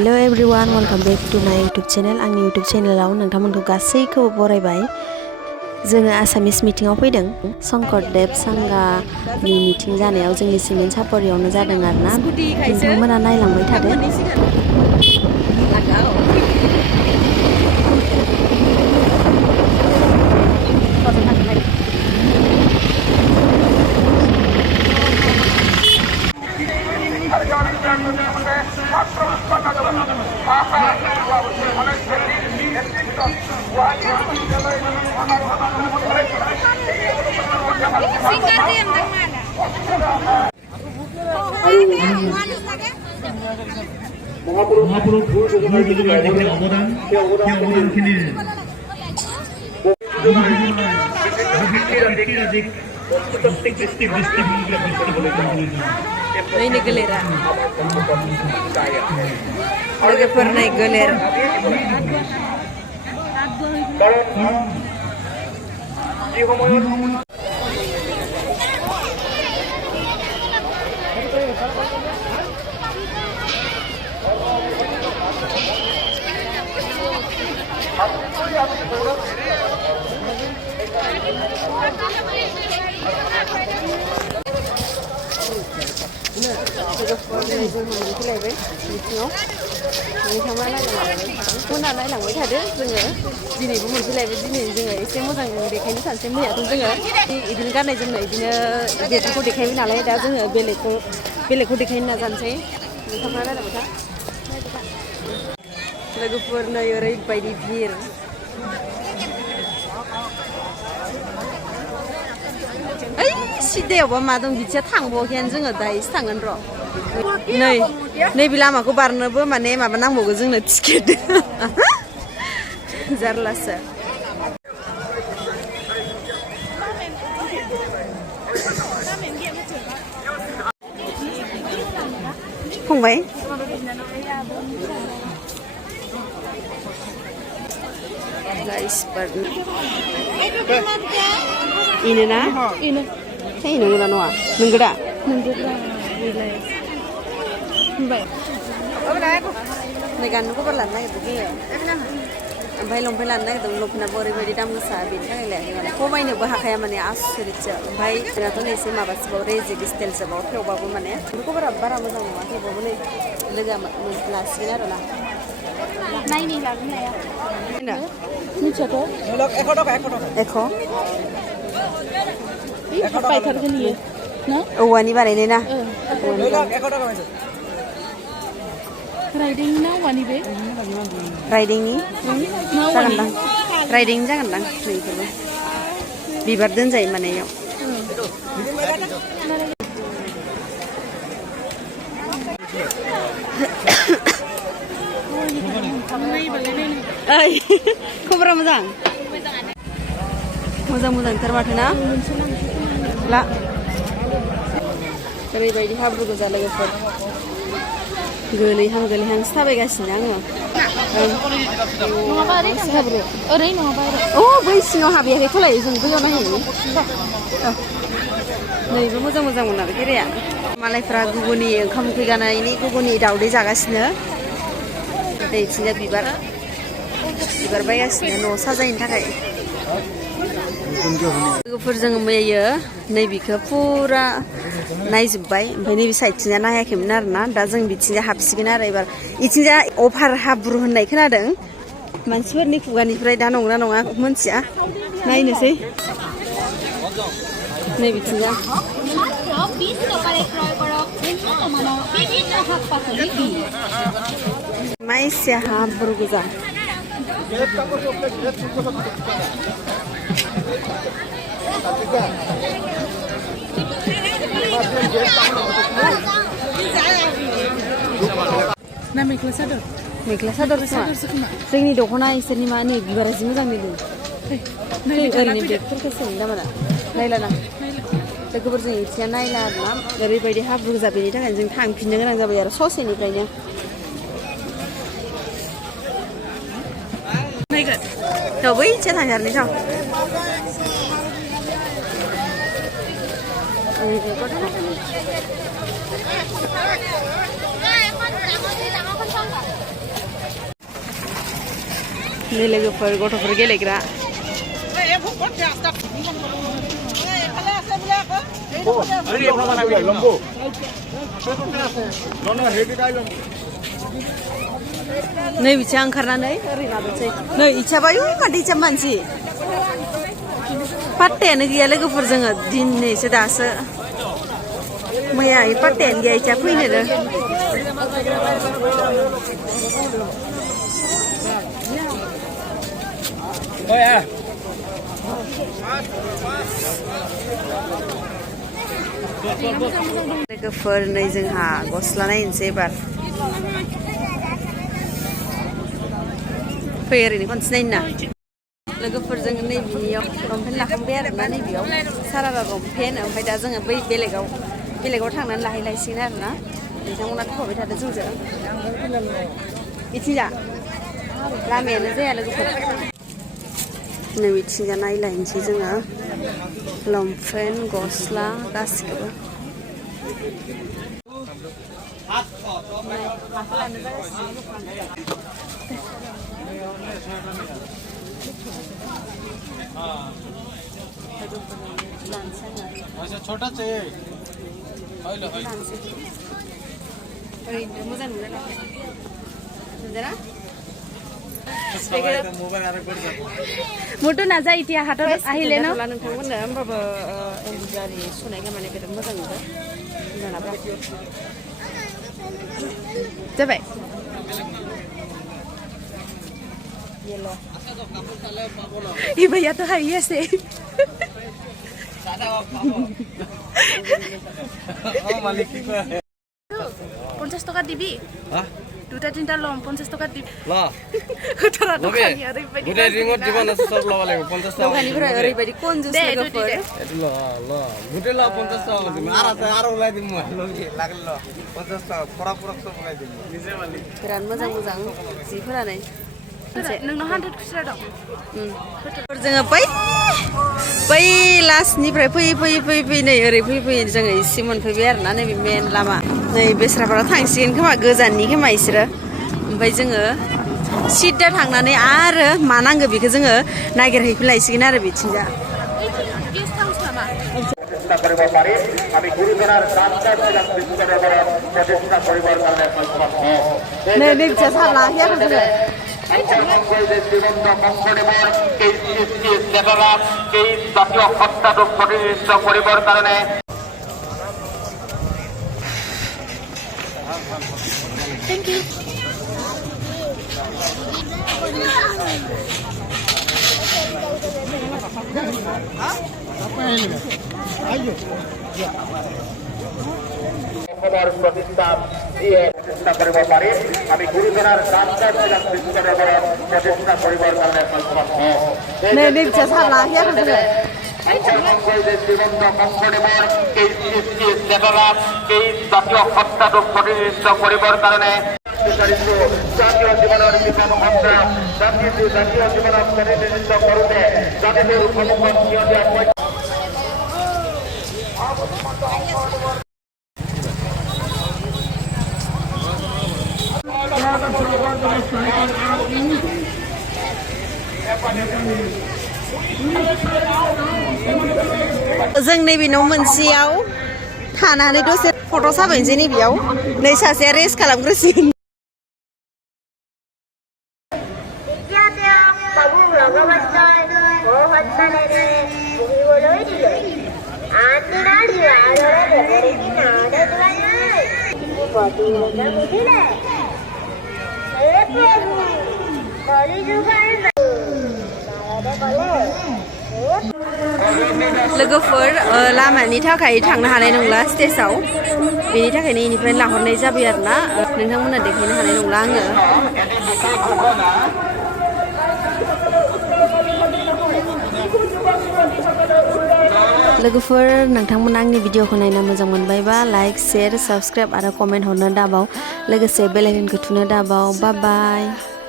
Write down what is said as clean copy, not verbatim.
Hello everyone welcome back to my YouTube channel आंनि YouTube चैनेलाव नोंथांमोनखौ गासैखौबो बरायबाय जोङो आसामिस मिटिंआव फैदों शंकरदेव संघानि मिटिं जानायाव जोंनि सिमेन्ट सापरियावनो जादों आरोना नोंथांमोना नायलांबाय थादो महापुरुष भूल যোজনার অবদান তিনি ini gelera lagi pernah geler नायलांबाय थादो जोङो दिनैबो मोनफैलायबाय दिनै जोङो एसे मोजां देखायनो सानसै मैयाथ' जोङो बिदिनो गाननाय जोमनाय बिदिनो बेफोरखौ देखायबाय नालाय दा जोङो बेलेगखौ देखायनो नाजानोसै नोंथाङा नायलांबाय था लोगोफोर नै ओरैबायदि भिर ओइ सिदायावबा मा दं बिथिया थांबावाखैयानो जोङो दायोसो थांगोन र' नैबे लामाखौ बारनोबो माने माबा नांबावगौ जोंनो टिकेट जारलासो फंबाय ini na ini hey nunggu na noa nunggu dah baik negan nuku berlan lagi begini ya ompay lompai lan lagi dong lompai na bori bori dam nggak sabin kan ile kau main nih bahak kayak mana asli cia ompay ternyata nih sih mabas bori jadi style sebab kau bawa mana nuku berapa macam mana kau bawa nih lega kelas ini ada lah naik nih lagi ya ini coba ekorไปทางนี้นะวันนี้วันไหนนะriding नाวันนี้เบ้ ridingนี้जागोन दां riding जागोन दां नैबो बिबार दोनजायो माने याव ओइ खबरा मोजां मोजां माथो ना ला ओरैबायदि हाब्रु गोजा लोगोफोर गोलैहां थाबायगासिनो आङो हाब्रु ओरै नङाबा अ बै सिङाव हाबैयाखै खोलाय जों बैयाव नायहैनि नैबो मोजां मोन आरो गेरेया मालायफ्रा गुबुननि ओंखाम ओंख्रि जानायनि गुबुननि दावदै जागासिनो दैथिंजा बिबार बायगासिनो न' साजायनो थाखाय लोगोफोरजों मैया नैबेखौ फुरा नायजोब्बाय ओमफ्राय नैबे साइडथिंजा नायाखैमोन आरोना दा जों बिथिंजा हाबसिगोन आरो एबार इथिंजा अभार हाब्रु होननाय खोनादों मानसिफोरनि खुगानिफ्राय दा नंगौना नङा मोनथिया नायनोसै नैबेथिंजा माइसिया हाब्रु गोजा ना मेख्ला सादर जोंनि दख'ना इसोरनि मा नै बिबारा जि मोजां नुदों ओरैनो बेगफोरखौ सोंनो दामाना नायलाना लोगोफोरजों इथिया नायला आरोना ओरैबायदि हाब्रु गोजा बेनि थाखायनो जों थांफिननो गोनां जाबाय आरो ससेनिफ्रायनो 저 왜 이제 다녔니 저? नै लोगोफोर गथ'फोर गेलेग्रा नै बिथिं ओंखारनानै ओरै लाबोसै नै इचाबाय मादै इचा मानसि पाट्टायानो गैया लोगोफोर जोङो दिनैसो दासो मैया पाट्टायानो गैया इचा फैनो लोगोफोर नै जोंहा गस्ला नायनोसै एबार फै ओरैनो खनसे नायनो ना लोगोफोर जोङो नैबेयाव लंपेन्ट लाखांबाय आरोना नैबेयाव सारारा लंपेन्ट ओमफ्राय दा जोङो बै बेलेगाव थांनानै लाहैलायसिगोन आरोना बिथांमोना थाबाय थादों जोंजों बिथिंजा लामायानो जाया लोगोफोर नै बिथिंजा नायलायनोसै जोङो लंपेन्ट गस्ला गासिखौबो छोटा चाहिए मोजां नुला मोटो नाजा इतिहा हाथ आहिले न नोंथांमोननो होमबाबो एम्ब्रयडारि सुनाय खामानि बिराद मोजां नुदों जोंनाबो जाबाय येलो इ भैया तो हाई ऐसे 50 টাকা দিবি দুটা তিনটা লম 50 টাকা দিবি ল তোরা দোকানি ওরৈবাদি দুটা রিমোট জীবন আছে সব লওয়া লাগবে 50 টাকা দোকানি করে ওরৈবাদি কোন জুস লাগবে এটো ল গুটে ল 50 টাকা দিম আর উলাই দিম লগে লাগল 50 টাকা পুরা সব উলাই দিম নিজে মালিक बिराद मोजां जिफोरानो नोंनाव 100 खुस्रा दं जोङो बै लास्टनिफ्राय फैयै नै ओरै फैयै जोङो इसे मोनफैबाय आरोना नैबे मेन लामा नै बेस्राफोरा थांसिगोन खोमा गोजाननि खोमा इसोरो ओमफ्राय जोङो सिदा थांनानै आरो मा नांगौ बेखौ जोङो नागिरहैफिनलायसिगोन आरो बिथिंजा नै बिथिंजा सारना होयाखै जोङो Thank you. খবর প্রতিষ্ঠান দিয়ে চেষ্টা করিব পারি আমি গুরুজনার কামকাজ ছিলাম প্রতিষ্ঠা করিবার কারণে জীবন্ত কঙ্কণেবর এই জাতীয় হত্যারূপ প্রতিষ্ঠিত করিবার কারণে জাতীয় জীবনের বিপদ হত্যা জাতীয় জীবনের প্রতিনিধিত্ব করতে জাতিদের সম্মুখত जों नैबे न' मोनसेयाव थानानै दसे फट' साफायनोसै नैबेयाव नै सासेया रेस्ट खालामग्रोसिगोन लोगोफोर लामानि थाखाय थांनो हानाय नंला स्टेजआव बेनि थाखायनो इनिफ्राय लाहरनाय जाबाय आरोना नोंथांमोना देखायनो हानाय नंला आङो लोगोफोर नोंथांमोना आंनि भिडिअखौ नायना मोजां मोनबायबा लाइक शेयर साबस्क्राइब आरो कमेन्ट हरनो दाबाव लोगोसे बेल आइकनखौ थुनो दाबाव बाय बाय